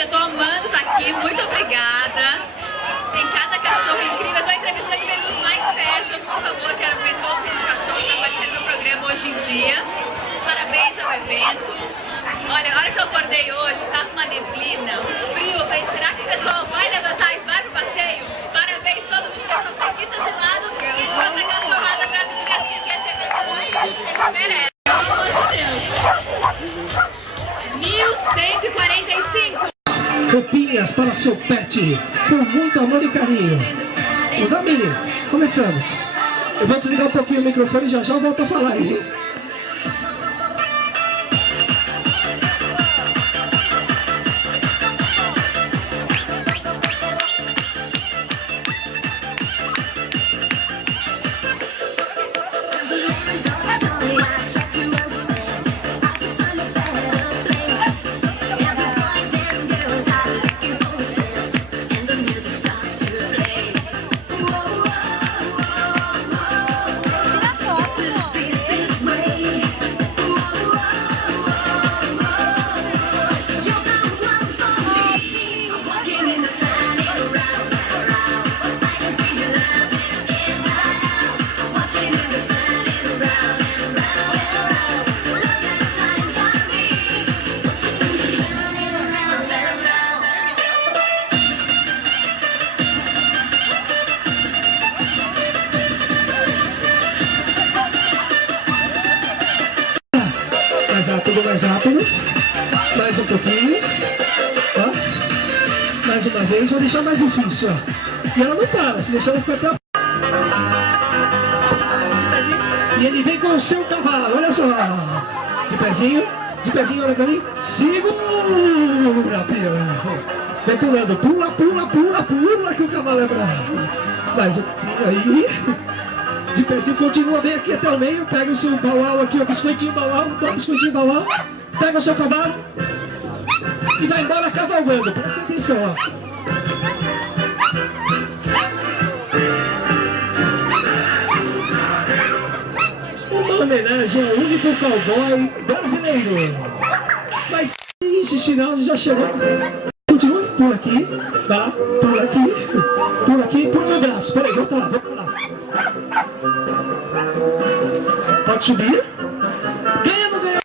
gente, eu tô amando estar aqui, muito obrigada. Tem cada cachorro incrível, eu tô entrevistando indivíduos mais fashions, por favor, quero ver todos os cachorros que apareceram no programa hoje em dia. Parabéns ao evento. Olha, a hora que eu acordei hoje, tá uma neblina, um frio, eu falei, será que o pessoal vai levantar e vai pro passeio? Parabéns, todo mundo que essa preguiça de lado e toda a cachorrada pra se divertir, que esse evento é muito lindo, vocês merecem. Pelo amor de Deus. 1145. Roupinhas para seu pet, com muito amor e carinho. Osami, começamos. Eu vou desligar um pouquinho o microfone e já já eu volto a falar aí. Mais rápido, mais um pouquinho, ó. Mais uma vez, vou deixar mais difícil, ó. E ela não para, se deixar ela ficar até e ele vem com o seu cavalo, olha só. De pezinho, olha pra mim. Segura, pior. Vem pulando, pula, que o cavalo é bravo. Mais um pouquinho aí. De pezinho, continua bem aqui até o meio. Pega o seu bauau aqui, o biscoitinho bauau. Toma o biscoitinho bauau. Pega o seu cavalo e vai embora cavalgando. Presta atenção, ó. Uma homenagem ao único cowboy brasileiro. Mas se insistir não, já chegou. Continua, pula aqui, tá? Pula aqui, pula no braço. Peraí, volta lá. Pode subir. Ganha ou não ganha?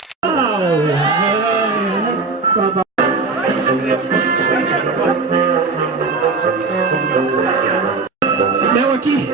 Mel aqui.